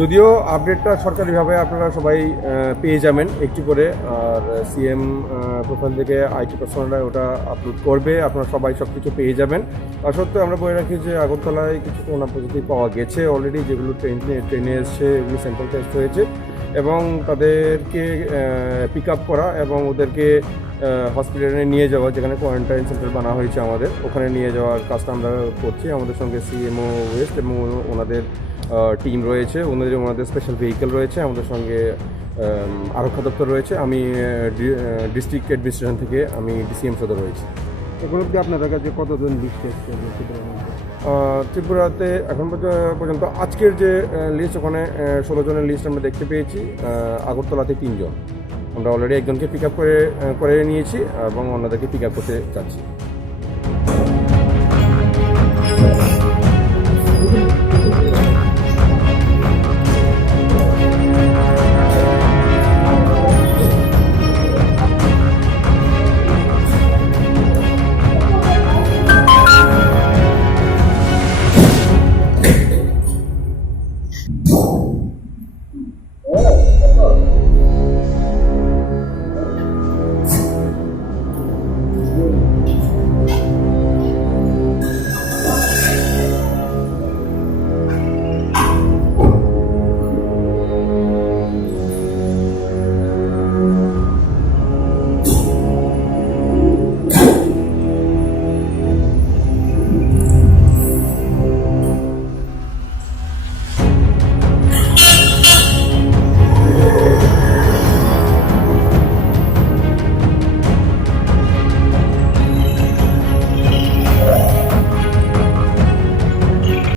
যদিও আপডেটটা সরকারিভাবে আপনারা সবাই পেয়ে যাবেন একটু করে, আর সিএম প্রোফাইল থেকে আইটি পার্সোনালরা ওটা আপলোড করবে, আপনারা সবাই সব কিছু পেয়ে যাবেন। তা সত্ত্বেও আমরা বলে রাখি যে আগরতলায় কিছু করোনা পজিটিভ পাওয়া গেছে অলরেডি, যেগুলো ট্রেনে এসছে, এগুলো স্যাম্পল টেস্ট হয়েছে এবং তাদেরকে পিক আপ করা এবং ওদেরকে হসপিটালে নিয়ে যাওয়া, যেখানে কোয়ারেন্টাইন সেন্টার বানা হয়েছে আমাদের, ওখানে নিয়ে যাওয়ার কাজটা আমরা করছি। আমাদের সঙ্গে সিএমও ওয়েস্ট এবং ওনাদের টিম রয়েছে, ওনাদের স্পেশাল ভেহিকেল রয়েছে, আমাদের সঙ্গে আরক্ষা দপ্তর রয়েছে। আমি ডিস্ট্রিক্ট অ্যাডমিনিস্ট্রেশন থেকে আমি ডিসিএম সদর রয়েছি। এগুলো কি আপনাদের কাছে কতজন লিস্ট এসছে ত্রিপুরাতে এখন পর্যন্ত আজকের যে লিস্ট, ওখানে 16 জনের লিস্ট আমরা দেখতে পেয়েছি। আগরতলাতে 3 জন, আমরা অলরেডি একজনকে পিক আপ করে নিয়েছি এবং অন্যদেরকে পিক আপ করতে চাচ্ছি।